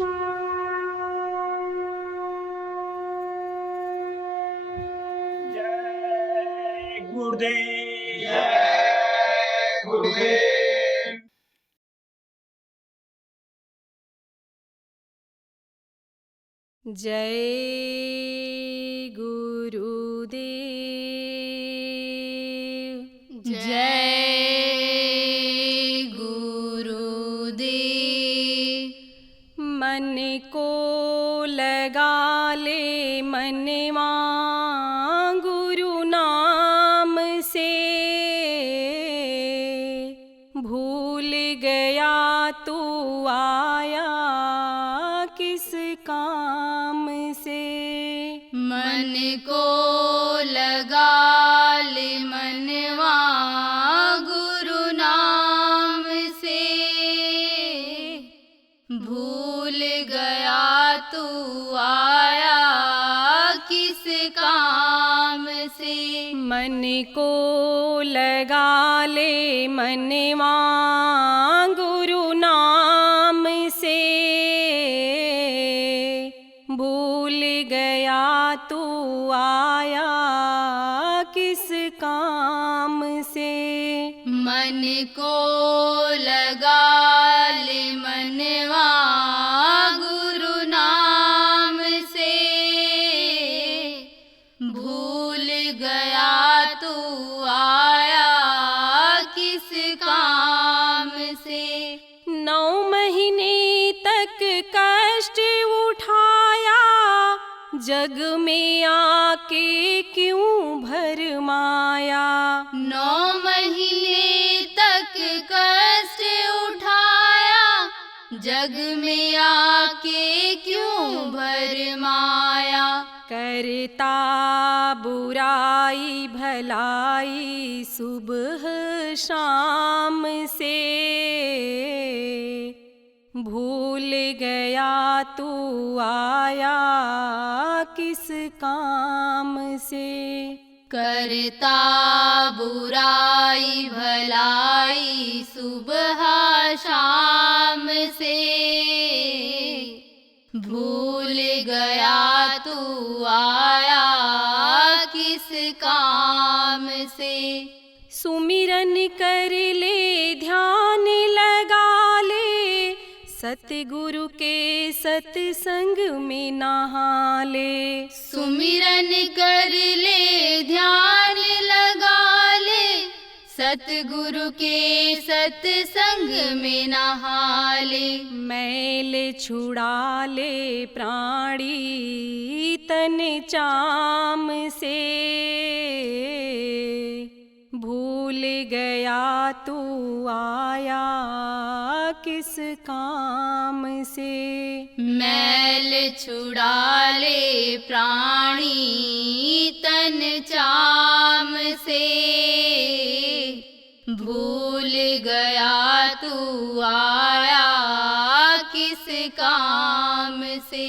जय गुरुदेव। जय गुरुदेव। जय गुरुदेव। जय गुरुदेव। मन को लगा ले मनवा गुरु नाम से, भूल गया तू आया किस काम से। मन को लगा ले मनवा गुरु नाम से, भूल गया तू आया किस काम से। मन को लगा ले मनवा गुरु नाम से, भूल गया तू आया किस काम से। मन को लगा ले मनवा गुरु नाम से, भूल गया तू आया किस काम से। 9 महीने तक कष्ट उठाया, जग में आके क्यों भरमाया। 9 महीने तक कष्ट उठाया, जग में आके क्यों भरमाया। करता बुराई भलाई सुबह शाम से, भूल गया तू आया किस काम से। करता बुराई भलाई सुबह शाम से, भूल गया तू आया किस काम से। सुमिरन कर ले ध्यान लगा ले, सतगुरु के सत्संग में नहा ले। सुमिरन कर ले ध्यान लगा ले, सतगुरु के सत्संग में नहा ले। मैल छुड़ा ले प्राणी तन चाम से, भूल गया तू आया किस काम से। मैल छुड़ा ले प्राणी तन चाम से, भूल गया तू आया किस काम से।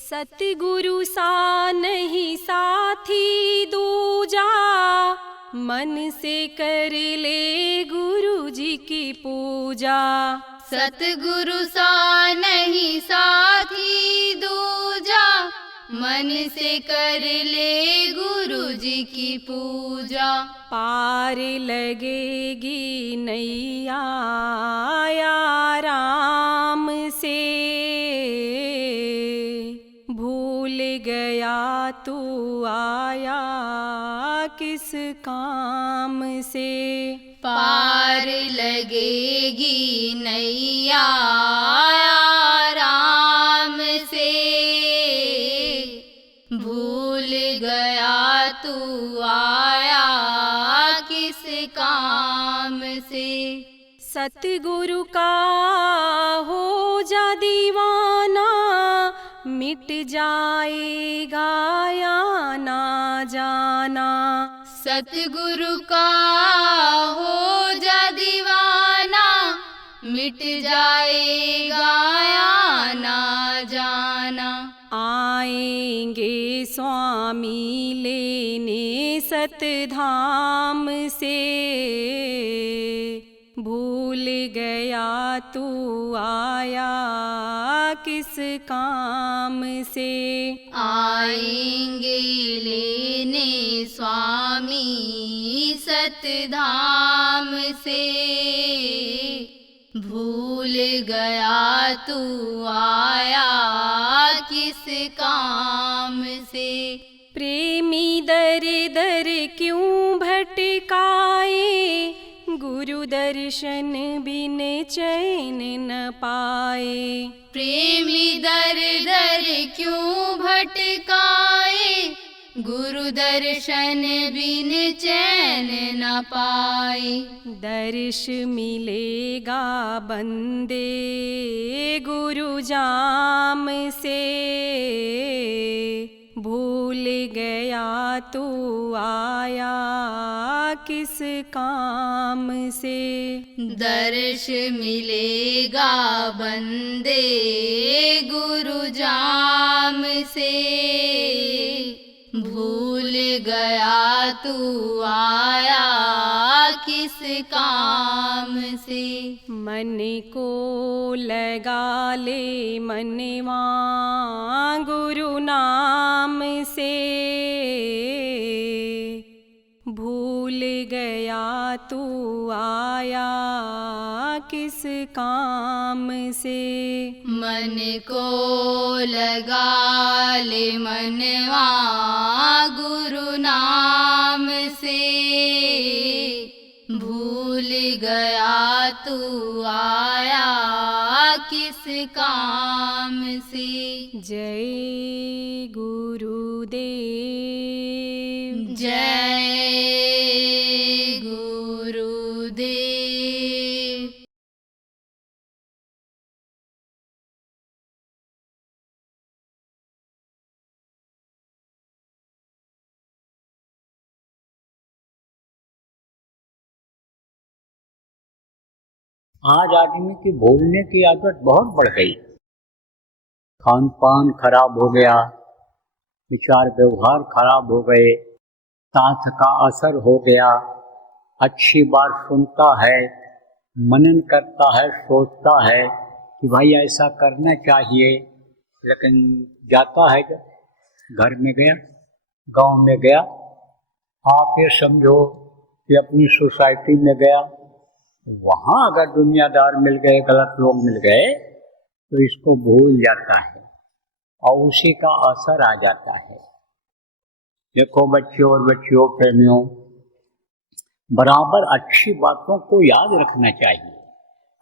सतगुरु सा नहीं साथी दूजा, मन से कर ले गुरु जी की पूजा। सतगुरु सा नहीं साथी दूजा, मन से कर ले गुरु जी की पूजा। पार लगेगी नैया राम से, भूल गया तू आया किस काम से। पार लगेगी नैया राम से, भूल गया तू आया किस काम से। सतगुरु का हो जा दीवाना, मिट जाएगा या ना जाना। सतगुरु का हो जा दीवाना, मिट जाएगा या ना जाना। आएंगे स्वामी लेने सतधाम से, भूल गया तू आया किस काम से। आएंगे लेने स्वामी सतधाम से, भूल गया तू आया किस काम से। प्रेमी दर दर क्यों भटकाए, गुरु दर्शन बिन चैन न पाए। प्रेमी दर दर क्यों भटकाए, गुरु दर्शन बिन चैन न पाए। दर्श मिलेगा बंदे गुरु जाम से, भूल गया तू आया किस काम से। दर्श मिलेगा बंदे गुरु जाम से, भूल गया तू आया किस काम से। मन को लगा ले मनवा गुरु नाम से, भूल गया तू आया किस काम से। मन को लगा ले मनवा गुरु नाम से, भूल गया तू आया किस काम से। जय गुरुदेव। जय गुरुदेव। आज आदमी की भूलने की आदत बहुत बढ़ गई। खान पान खराब हो गया, विचार व्यवहार खराब हो गए, सांस का असर हो गया। अच्छी बात सुनता है, मनन करता है, सोचता है कि भाई ऐसा करना चाहिए, लेकिन जाता है घर में गया, गांव में गया, आप ये समझो कि अपनी सोसाइटी में गया, वहाँ अगर दुनियादार मिल गए, गलत लोग मिल गए, तो इसको भूल जाता है और उसी का असर आ जाता है। देखो बच्चों और बच्चियों, प्रेमियों, बराबर अच्छी बातों को याद रखना चाहिए,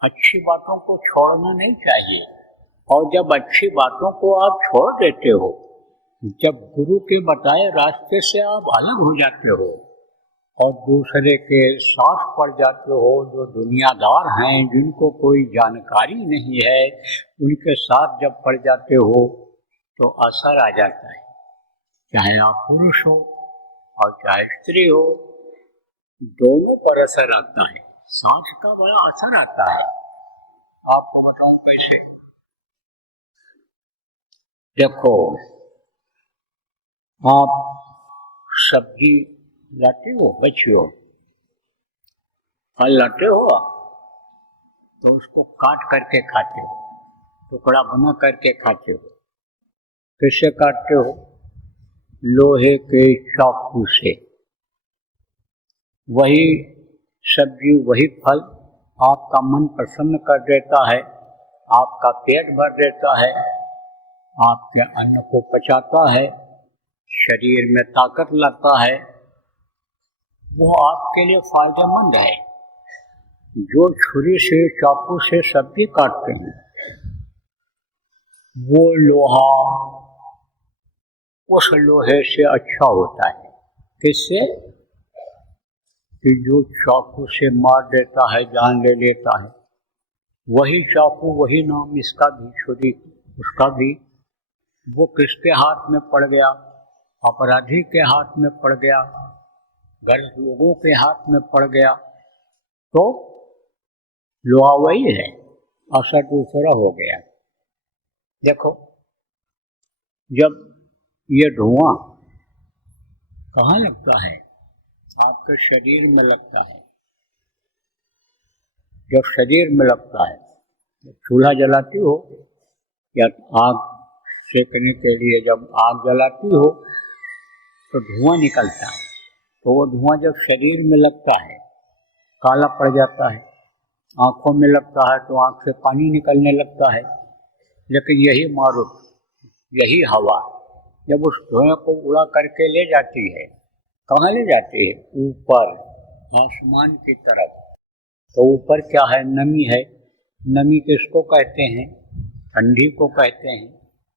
अच्छी बातों को छोड़ना नहीं चाहिए। और जब अच्छी बातों को आप छोड़ देते हो, जब गुरु के बताए रास्ते से आप अलग हो जाते हो और दूसरे के साथ पड़ जाते हो, जो दुनियादार हैं, जिनको कोई जानकारी नहीं है, उनके साथ जब पड़ जाते हो तो असर आ जाता है। चाहे आप पुरुष हो और चाहे स्त्री हो, दोनों पर असर आता है। सांस का बड़ा असर आता है। आपको बताऊं कैसे। देखो, आप सब्जी लाते हो, बच्चियों, फल लाते हो तो उसको काट करके खाते हो, टुकड़ा बना करके खाते हो। किससे काटते हो? लोहे के चाकू से। वही सब्जी, वही फल आपका मन प्रसन्न कर देता है, आपका पेट भर देता है, आपके अन्न को पचाता है, शरीर में ताकत लाता है, वो आपके लिए फायदेमंद है। जो छुरी से, चाकू से सब्जी काटते हैं, वो लोहा उस लोहे से अच्छा होता है। किससे? कि जो चाकू से मार देता है, जान ले लेता है, वही चाकू, वही नाम इसका भी, छुरी उसका भी, वो किसके हाथ में पड़ गया? अपराधी के हाथ में पड़ गया, गलत लोगों के हाथ में पड़ गया, तो लोहा वही है, असर दूसरा हो गया। देखो, जब ये धुआं कहाँ लगता है? आपके शरीर में लगता है। जब शरीर में लगता है, जब चूल्हा जलाती हो या आग सेकने के लिए जब आग जलाती हो तो धुआं निकलता है, तो वो धुआं जब शरीर में लगता है काला पड़ जाता है, आँखों में लगता है तो आँख से पानी निकलने लगता है। लेकिन यही मारुत, यही हवा जब उस धुएं को उड़ा करके ले जाती है, कहाँ ले जाती है? ऊपर आसमान की तरफ। तो ऊपर क्या है? नमी है। नमी किसको कहते हैं? ठंडी को कहते हैं।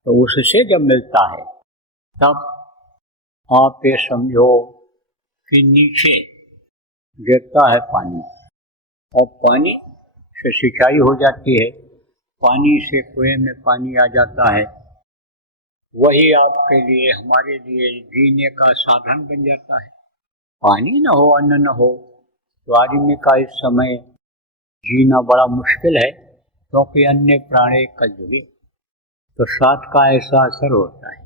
तो उससे जब मिलता है तब आप ये समझो कि नीचे गिरता है पानी, और पानी से सिंचाई हो जाती है, पानी से कुएं में पानी आ जाता है, वही आपके लिए हमारे लिए जीने का साधन बन जाता है। पानी न हो, अन्न न हो तो आदमी का इस समय जीना बड़ा मुश्किल है, क्योंकि अन्य प्राणी कल जुगे। तो साथ का ऐसा असर होता है।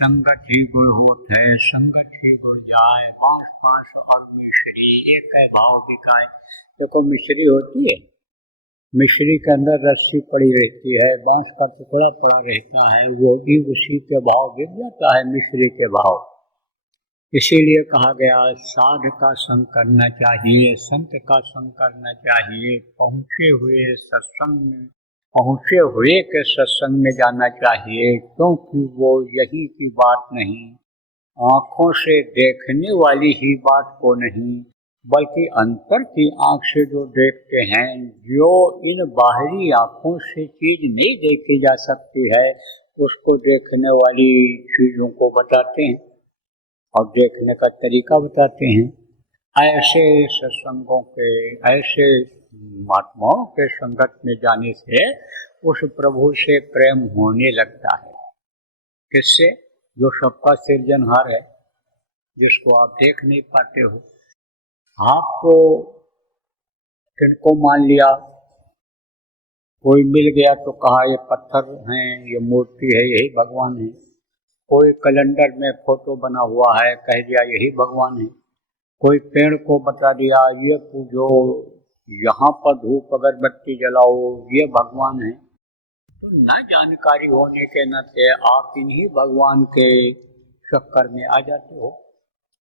संगत ही गुण होत है, संगत ही गुण जाए, बांस बांस और मिश्री एक है भाव बिकाए। देखो मिश्री होती है, मिश्री के अंदर रस्सी पड़ी रहती है, बांस का टुकड़ा पड़ा रहता है, वो भी उसी के भाव बिक जाता है, मिश्री के भाव। इसीलिए कहा गया साध का संग करना चाहिए, संत का संग करना चाहिए, पहुँचे हुए सत्संग में, पहुँचे हुए के सत्संग में जाना चाहिए, क्योंकि वो यही की बात नहीं, आँखों से देखने वाली ही बात को नहीं, बल्कि अंतर की आँख से जो देखते हैं, जो इन बाहरी आँखों से चीज नहीं देखी जा सकती है, उसको देखने वाली चीज़ों को बताते हैं और देखने का तरीका बताते हैं। ऐसे सत्संगों के, ऐसे महात्माओं के संगत में जाने से उस प्रभु से प्रेम होने लगता है। किससे? जो सबका सृजनहार है, जिसको आप देख नहीं पाते हो। आपको किनको मान लिया, कोई मिल गया तो कहा ये पत्थर हैं, ये मूर्ति है, यही भगवान है। कोई कैलेंडर में फोटो बना हुआ है, कह दिया यही भगवान है। कोई पेड़ को बता दिया ये पूजो, यहाँ पर धूप अगरबत्ती जलाओ, ये भगवान है। तो न जानकारी होने के नाते आप इन्हीं भगवान के चक्कर में आ जाते हो।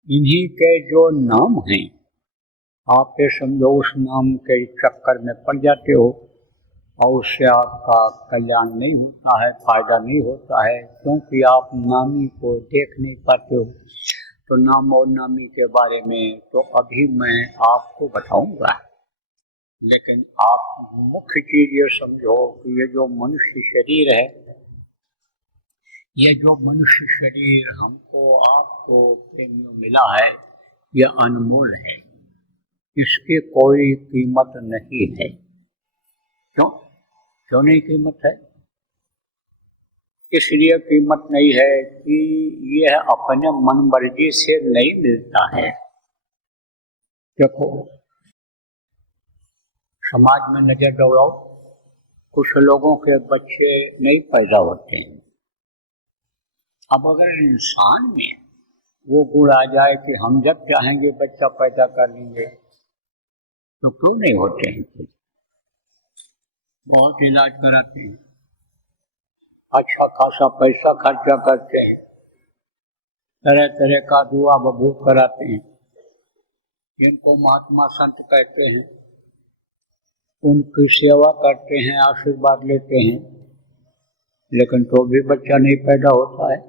इन्हीं के जो नाम हैं, आप ये समझो उस नाम के चक्कर में पड़ जाते हो, और उससे आपका कल्याण नहीं होता है, फायदा नहीं होता है, क्योंकि आप नामी को देख नहीं पाते हो। तो नाम और नामी के बारे में तो अभी मैं आपको बताऊंगा, लेकिन आप मुख्य चीज ये समझो कि ये जो मनुष्य शरीर है, ये जो मनुष्य शरीर हमको आपको प्रेमियों मिला है, ये अनमोल है, इसकी कोई कीमत नहीं है। क्यों नहीं कीमत है? इसलिए कीमत नहीं है कि यह अपने मन मर्जी से नहीं मिलता है। देखो समाज में नजर दौड़ाओ, कुछ लोगों के बच्चे नहीं पैदा होते हैं। अब अगर इंसान में वो गुण आ जाए कि हम जब चाहेंगे बच्चा पैदा कर लेंगे, तो क्यों नहीं होते हैं? बहुत इलाज कराते हैं, अच्छा खासा पैसा खर्चा करते हैं, तरह तरह का दुआ बबूत कराते हैं, जिनको महात्मा संत कहते हैं, उनकी सेवा करते हैं, आशीर्वाद लेते हैं, लेकिन तो भी बच्चा नहीं पैदा होता है।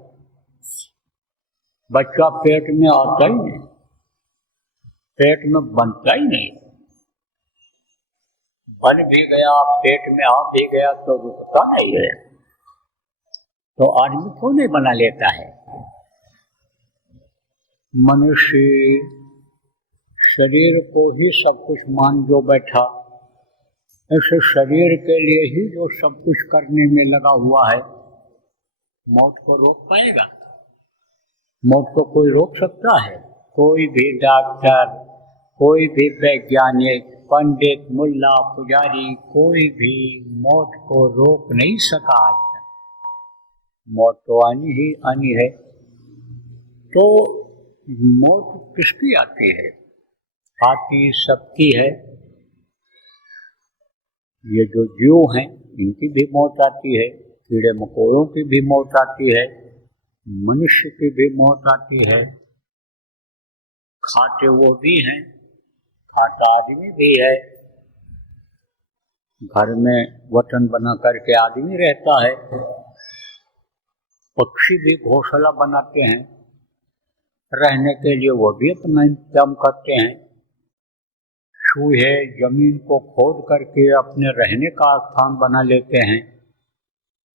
बच्चा पेट में आता ही नहीं, पेट में बनता ही नहीं। बन भी गया, पेट में आ भी गया तो रुकता नहीं है। तो आदमी क्यों नहीं बना लेता है? मनुष्य शरीर को ही सब कुछ मान जो बैठा, ऐसे शरीर के लिए ही जो सब कुछ करने में लगा हुआ है, मौत को रोक पाएगा? मौत को कोई रोक सकता है? कोई भी डॉक्टर, कोई भी वैज्ञानिक, पंडित, मुल्ला, पुजारी, कोई भी मौत को रोक नहीं सका आज तक। मौत तो आनी ही आनी है। तो मौत किसकी आती है? आती सबकी है। ये जो जीव हैं, इनकी भी मौत आती है, कीड़े मकोड़ों की भी मौत आती है, मनुष्य की भी मौत आती है। खाते वो भी हैं, खाता आदमी भी है। घर में वतन बना करके आदमी रहता है, पक्षी भी घोंसला बनाते हैं रहने के लिए, वो भी अपना इंतजाम करते हैं। चूहे जमीन को खोद करके अपने रहने का स्थान बना लेते हैं।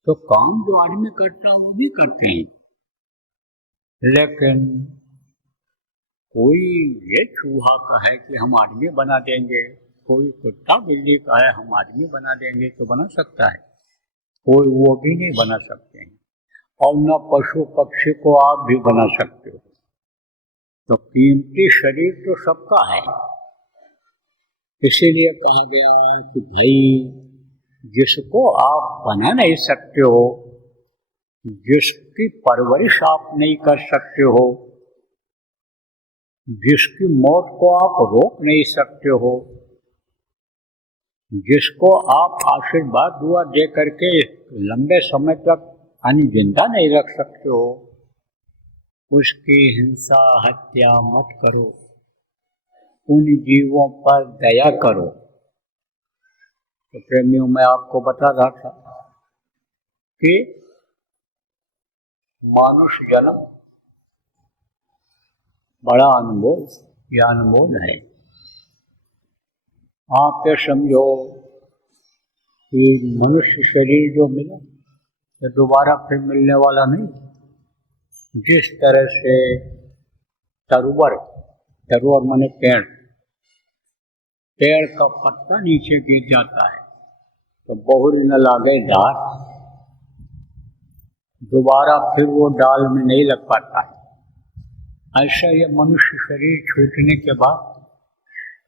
तो काम जो आदमी करता है वो भी करते हैं, लेकिन कोई ये चूहा कहे कि हम आदमी बना देंगे, कोई कुत्ता बिल्ली कहे हम आदमी बना देंगे, तो बना सकता है? कोई वो भी नहीं बना सकते हैं। और न पशु पक्षी को आप भी बना सकते हो। तो कीमती शरीर तो सबका है, इसीलिए कहा गया कि भाई जिसको आप बना नहीं सकते हो, जिसकी परवरिश आप नहीं कर सकते हो, जिसकी मौत को आप रोक नहीं सकते हो, जिसको आप आशीर्वाद दुआ दे करके लंबे समय तक जिंदा नहीं रख सकते हो, उसकी हिंसा हत्या मत करो, उन जीवों पर दया करो। तो प्रेमियों, मैं आपको बता रहा था कि मानुष जन्म बड़ा अनमोल या अनमोल है। आप ये समझो कि मनुष्य शरीर जो मिला ये दोबारा फिर मिलने वाला नहीं। जिस तरह से तरुवर माने पेड़ का पत्ता नीचे गिर जाता है तो बहुरी न लागे डाल, दोबारा फिर वो डाल में नहीं लग पाता है। ऐसा ये मनुष्य शरीर छूटने के बाद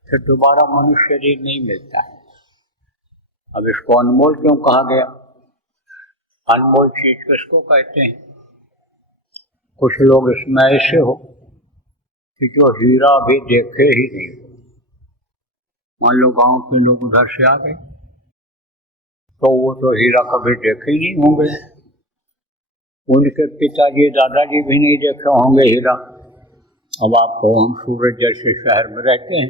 फिर दोबारा मनुष्य शरीर नहीं मिलता है। अब इसको अनमोल क्यों कहा गया? अनमोल चीज किसको कहते हैं? कुछ लोग इसमें ऐसे हो कि जो हीरा भी देखे ही नहीं हो। मान लो गांव के लोग उधर से आ गए तो वो तो हीरा कभी देखे ही नहीं होंगे, उनके पिताजी दादाजी भी नहीं देखे होंगे हीरा। अब आपको हम सूरत जैसे शहर में रहते हैं,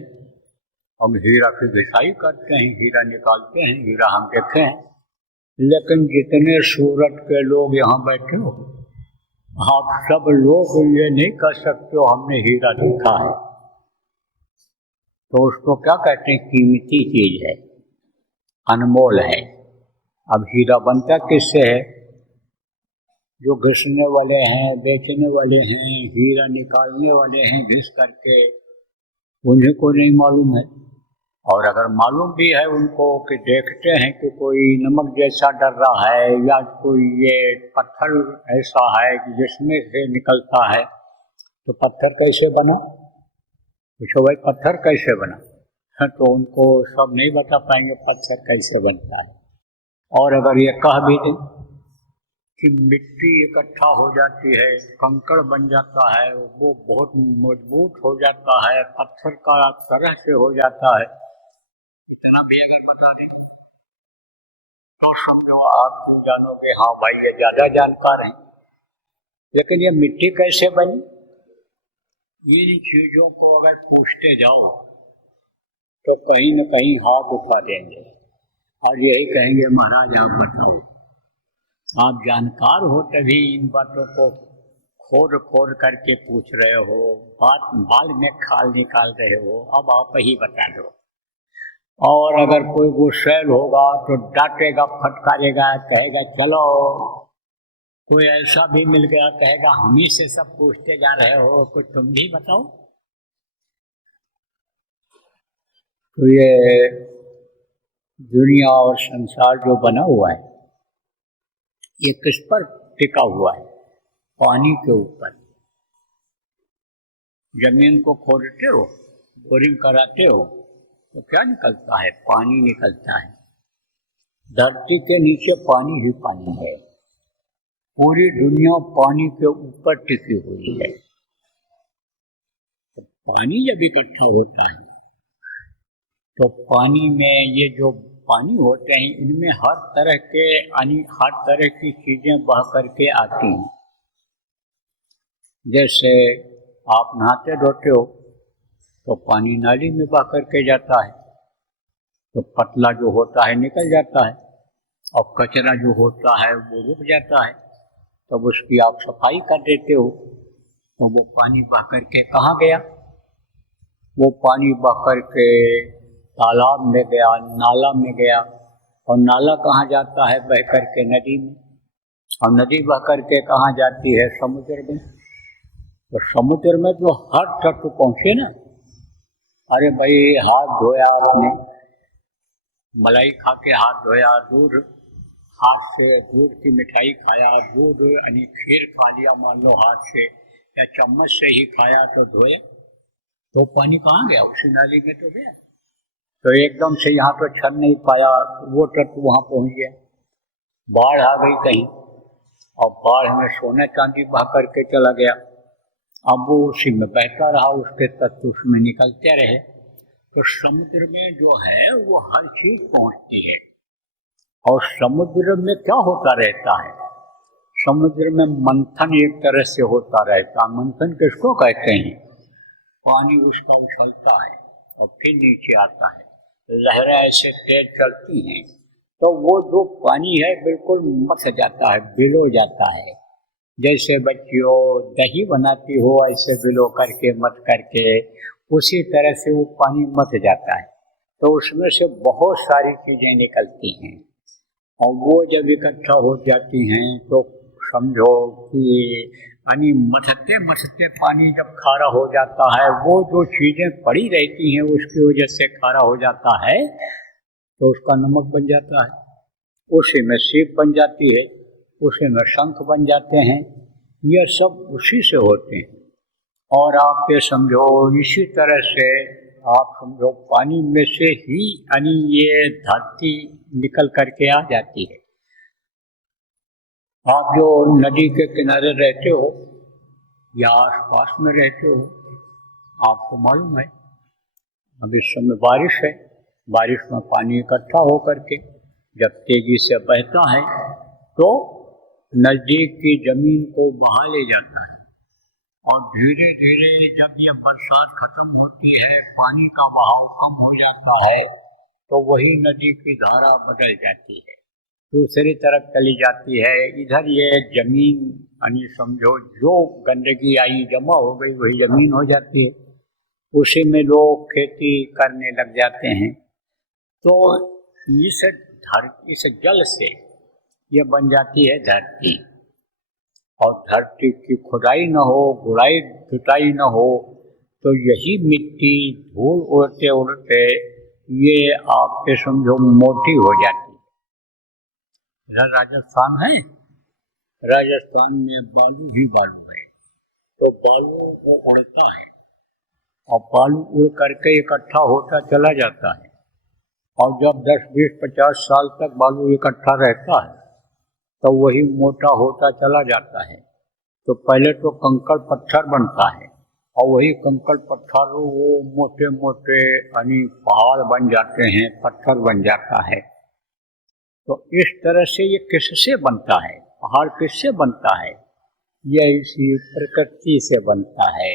अब हीरा की घिसाई करते हैं, हीरा निकालते हैं, हीरा हम देखे हैं। लेकिन जितने सूरत के लोग यहाँ बैठे हो, आप सब लोग ये नहीं कह सकते हो हमने हीरा देखा है। तो उसको क्या कहते हैं? कीमती चीज है, अनमोल है। अब हीरा बनता किससे है? जो घिसने वाले हैं, बेचने वाले हैं, हीरा निकालने वाले हैं घिस करके, उन्हीं को नहीं मालूम है। और अगर मालूम भी है उनको कि देखते हैं कि कोई नमक जैसा डर रहा है या कोई ये पत्थर ऐसा है कि जिसमें से निकलता है, तो पत्थर कैसे बना? पूछो भाई पत्थर कैसे बना? तो उनको सब नहीं बता पाएंगे पत्थर कैसे बनता है। और अगर ये कह भी दें कि मिट्टी इकट्ठा हो जाती है, कंकड़ बन जाता है, वो बहुत मजबूत हो जाता है, पत्थर का तरह से हो जाता है, इतना भी अगर बता दें तो समझो आप जानोगे हाँ भाई ये ज्यादा जानकार हैं। लेकिन ये मिट्टी कैसे बनी, इन चीजों को अगर पूछते जाओ तो कहीं न कहीं हाथ उठा देंगे और यही कहेंगे महाराज आप बताओ। आप जानकार हो तभी इन बातों को खोद खोद करके पूछ रहे हो, बाल में खाल निकाल रहे हो, अब आप ही बता दो। और अगर कोई गुस्सैल होगा तो डांटेगा, फटकारेगा, कहेगा चलो। कोई ऐसा भी मिल गया कहेगा हम ही से सब पूछते जा रहे हो, कुछ तुम भी बताओ। तो ये दुनिया और संसार जो बना हुआ है ये किस पर टिका हुआ है? पानी के ऊपर। जमीन को खोदते हो, बोरिंग कराते हो तो क्या निकलता है? पानी निकलता है। धरती के नीचे पानी ही पानी है, पूरी दुनिया पानी के ऊपर टिकी हुई है। तो पानी जब इकट्ठा होता है तो पानी में ये जो पानी होते हैं इनमें हर तरह की चीजें बह करके आती हैं। जैसे आप नहाते धोते हो तो पानी नाली में बह करके जाता है, तो पतला जो होता है निकल जाता है और कचरा जो होता है वो रुक जाता है। तब उसकी आप सफाई कर देते हो तो वो पानी बह करके कहाँ गया? वो पानी बह करके तालाब में गया, नाला में गया, और नाला कहाँ जाता है? बह करके नदी में, और नदी बह करके कहाँ जाती है? समुद्र में। तो समुद्र में तो हर तट पहुँचे ना। अरे भाई हाथ धोया आपने, मलाई खा के हाथ धोया, दूध हाथ से दूध की मिठाई खाया, दूध यानी खीर खा लिया मान लो हाथ से या चम्मच से ही खाया तो धोया, तो पानी कहाँ गया? उसी नाली में तो गया। तो एकदम से यहाँ तो छन नहीं पाया, वो तट वहाँ पहुँच गया। बाढ़ आ गई कहीं और बाढ़ में सोना चांदी बहा करके चला गया, अब वो उसी में बहता रहा, उसके तत्व उसमें निकलते रहे। तो समुद्र में जो है वो हर चीज पहुँचती है। और समुद्र में क्या होता रहता है? समुद्र में मंथन एक तरह से होता रहता है। मंथन किसको कहते हैं? पानी उसका उछलता है और फिर नीचे आता है, लहरें ऐसे तेज चलती हैं, तो वो जो पानी है बिल्कुल मथ जाता है, बिलो जाता है। जैसे बच्चियों दही बनाती हो ऐसे बिलो करके मथ करके, उसी तरह से वो पानी मथ जाता है। तो उसमें से बहुत सारी चीजें निकलती हैं और वो जब इकट्ठा हो जाती हैं तो समझो कि यानी मथते मथते पानी जब खारा हो जाता है, वो जो चीजें पड़ी रहती हैं उसकी वजह से खारा हो जाता है, तो उसका नमक बन जाता है, उसी में सीप बन जाती है, उसी में शंख बन जाते हैं। ये सब उसी से होते हैं। और आप ये समझो इसी तरह से आप समझो पानी में से ही यानी ये धरती निकल करके आ जाती है। आप जो नदी के किनारे रहते हो या आसपास में रहते हो, आपको मालूम है अब इस समय बारिश है, बारिश में पानी इकट्ठा हो करके जब तेजी से बहता है तो नज़दीक की जमीन को बहा ले जाता है, और धीरे धीरे जब ये बरसात खत्म होती है, पानी का बहाव कम हो जाता है, तो वही नदी की धारा बदल जाती है, दूसरी तरफ चली जाती है। इधर ये जमीन यानी समझो जो गंदगी आई जमा हो गई वही जमीन हो जाती है, उसी में लोग खेती करने लग जाते हैं। तो इस जल से ये बन जाती है धरती, और धरती की खुदाई न हो, गुड़ाई जुताई न हो, तो यही मिट्टी धूल उड़ते उड़ते ये आपके समझो मोटी हो जाती है। इधर राजस्थान है, राजस्थान में बालू ही बालू है, तो बालू वो उड़ता है और बालू उड़ करके इकट्ठा होता चला जाता है, और जब 10, 20, 50 साल तक बालू इकट्ठा रहता है तो वही मोटा होता चला जाता है। तो पहले तो कंकड़ पत्थर बनता है और वही कंकड़ पत्थर वो मोटे मोटे यानी पहाड़ बन जाते हैं, पत्थर बन जाता है। तो इस तरह से ये किससे बनता है? पहाड़ किससे बनता है? ये इसी प्रकृति से बनता है,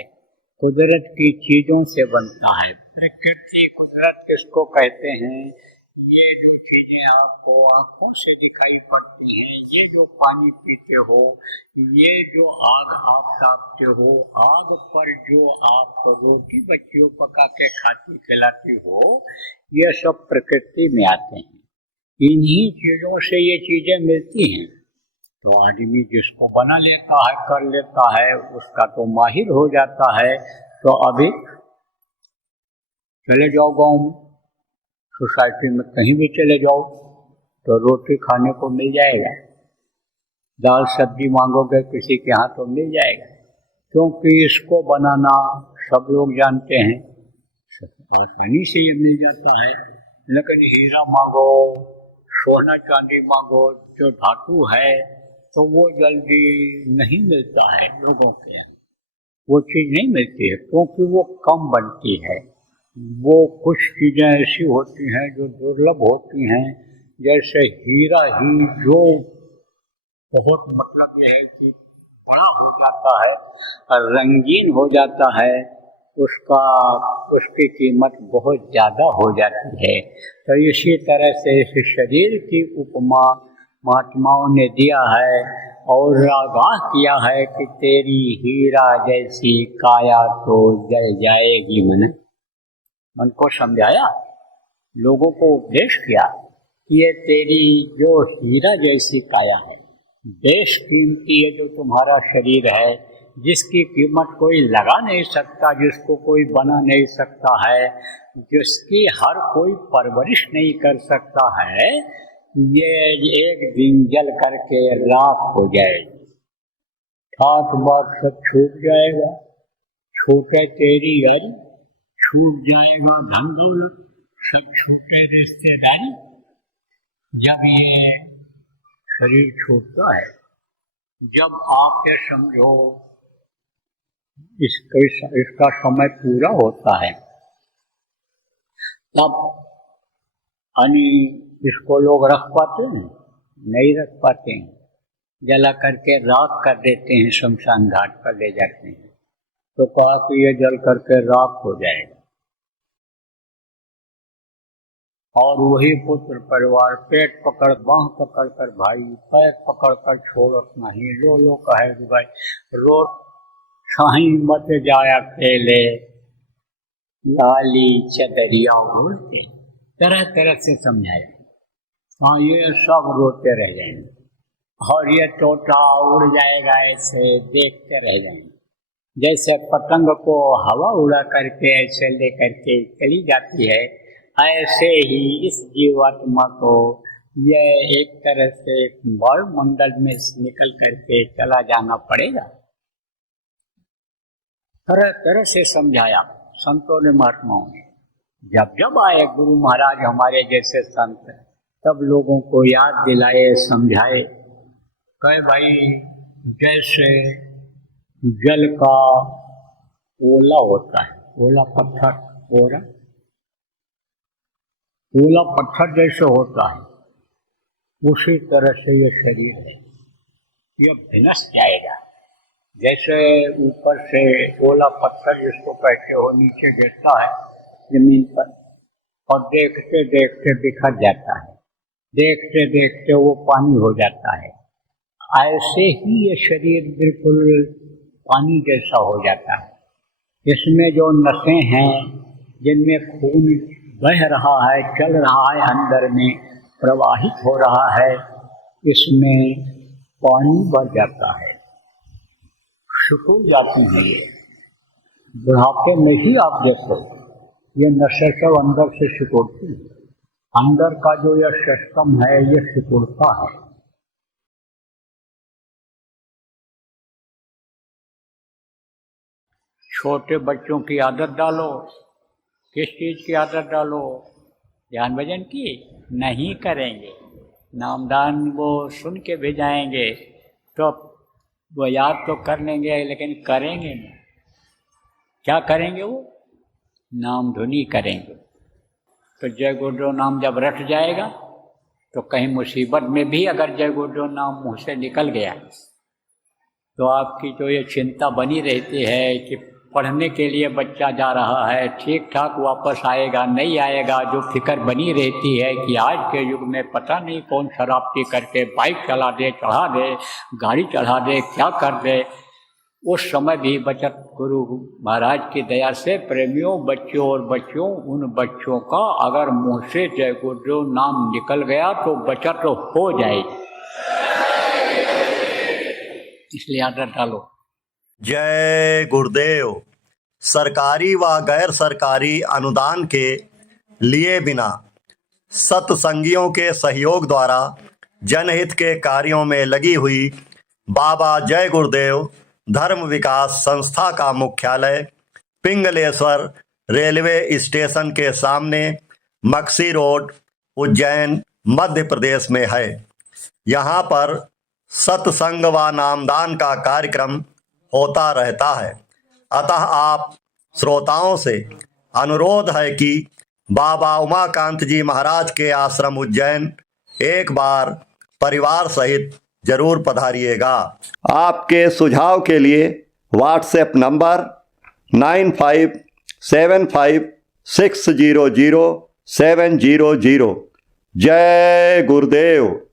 कुदरत की चीजों से बनता है। प्रकृति कुदरत किसको कहते हैं? ये जो चीजें आपको आंखों से दिखाई पड़ती हैं, ये जो पानी पीते हो, ये जो आग आप तापते हो, आग पर जो आप रोटी बच्चियों पका के खाती खिलाती हो, ये सब प्रकृति में आते हैं। इन्हीं चीजों से ये चीजें मिलती हैं। तो आदमी जिसको बना लेता है, कर लेता है, उसका तो माहिर हो जाता है। तो अभी चले जाओ गाँव में, सोसाइटी में कहीं भी चले जाओ तो रोटी खाने को मिल जाएगा, दाल सब्जी मांगोगे किसी के यहाँ तो मिल जाएगा, क्योंकि इसको बनाना सब लोग जानते हैं, आसानी से ये मिल जाता है। लेकिन हीरा मांगो, सोना चांदी मांगो, जो धातु है तो वो जल्दी नहीं मिलता है लोगों के यहाँ, वो चीज़ नहीं मिलती है क्योंकि वो कम बनती है। वो कुछ चीज़ें ऐसी होती हैं जो दुर्लभ होती हैं, जैसे हीरा ही जो बहुत मतलब यह है कि बड़ा हो जाता है और रंगीन हो जाता है, उसकी कीमत बहुत ज़्यादा हो जाती है। तो इसी तरह से इस शरीर की उपमा महात्माओं ने दिया है और आगाह किया है कि तेरी हीरा जैसी काया तो जल जाएगी। मन को समझाया, लोगों को उपदेश किया कि ये तेरी जो हीरा जैसी काया है, बेशकीमती है जो तुम्हारा शरीर है, जिसकी कीमत कोई लगा नहीं सकता, जिसको कोई बना नहीं सकता है, जिसकी हर कोई परवरिश नहीं कर सकता है, ये एक दिन जल करके राख हो जाएगी। ठाठ बाट सब छूट जाएगा, छूटे तेरी यारी, छूट जाएगा धन दौलत, सब छूटे रिश्तेदारी। जब ये शरीर छूटता है, जब आप ये समझो इसका समय पूरा होता है, तब इसको लोग रख पाते हैं? नहीं रख पाते हैं, जला करके राख कर देते हैं, शमशान घाट पर ले जाते हैं। तो कहा कि ये जल करके राख हो जाएगा। और वही पुत्र परिवार पेट पकड़, बाँह पकड़ कर भाई, पैर पकड़ कर छोड़त नहीं, लो कहे भाई, रो छाही मत जाया खेले, लाली चदरिया उड़ते, तरह तरह से समझाया। हाँ, ये सब रोते रह जाएंगे और ये तोता उड़ जाएगा, ऐसे देखते रह जाएंगे। जैसे पतंग को हवा उड़ा करके ऐसे ले करके चली जाती है, ऐसे ही इस जीवात्मा को ये एक तरह से वायुमंडल में निकल करके चला जाना पड़ेगा। तरह तरह से समझाया संतों ने, महात्माओं ने। जब जब आए गुरु महाराज हमारे जैसे संत, तब लोगों को याद दिलाए, समझाए। कहे भाई, जैसे जल का ओला होता है, ओला पत्थर, ओला पत्थर जैसे होता है, उसी तरह से ये शरीर है, ये विनष्ट जाएगा। जैसे ऊपर से ओला पत्थर जिसको कहते हो नीचे गिरता है जमीन पर, और देखते देखते बिखर जाता है, देखते देखते वो पानी हो जाता है। ऐसे ही ये शरीर बिल्कुल पानी जैसा हो जाता है। इसमें जो नसें हैं, जिनमें खून बह रहा है, चल रहा है, अंदर में प्रवाहित हो रहा है, इसमें पानी भर जाता है, सिकुड़ जाती है। ये बुढ़ापे में ही आप देखो, ये नशे सब अंदर से सिकुड़ती है, अंदर का जो यह सिस्टम है ये सिकुड़ता है। छोटे बच्चों की आदत डालो, किस चीज़ की आदत डालो? ध्यान भजन की नहीं करेंगे, नामदान वो सुन के भी जाएंगे तो वो याद तो कर लेंगे, लेकिन करेंगे नहीं। क्या करेंगे? वो नाम धुनी करेंगे। तो जय गुरुदेव नाम जब रट जाएगा तो कहीं मुसीबत में भी अगर जय गुरुदेव नाम मुँह से निकल गया तो आपकी जो ये चिंता बनी रहती है कि पढ़ने के लिए बच्चा जा रहा है, ठीक ठाक वापस आएगा नहीं आएगा, जो फिक्र बनी रहती है कि आज के युग में पता नहीं कौन शराब पी करके बाइक चला दे, चढ़ा दे, गाड़ी चढ़ा दे, क्या कर दे, उस समय भी बचत गुरु महाराज की दया से प्रेमियों, बच्चों और बच्चियों, उन बच्चों का अगर मुँह से जय गुरुदेव नाम निकल गया तो बचत हो जाएगी। इसलिए आदत डालो। जय गुरुदेव। सरकारी व गैर सरकारी अनुदान के लिए बिना सत्संगियों के सहयोग द्वारा जनहित के कार्यों में लगी हुई बाबा जय गुरुदेव धर्म विकास संस्था का मुख्यालय पिंगलेश्वर रेलवे स्टेशन के सामने मक्सी रोड, उज्जैन, मध्य प्रदेश में है। यहाँ पर सत्संग व नामदान का कार्यक्रम होता रहता है। अतः आप श्रोताओं से अनुरोध है कि बाबा उमाकांत जी महाराज के आश्रम उज्जैन एक बार परिवार सहित जरूर पधारिएगा। आपके सुझाव के लिए व्हाट्सएप नंबर 9575600700। जय गुरुदेव।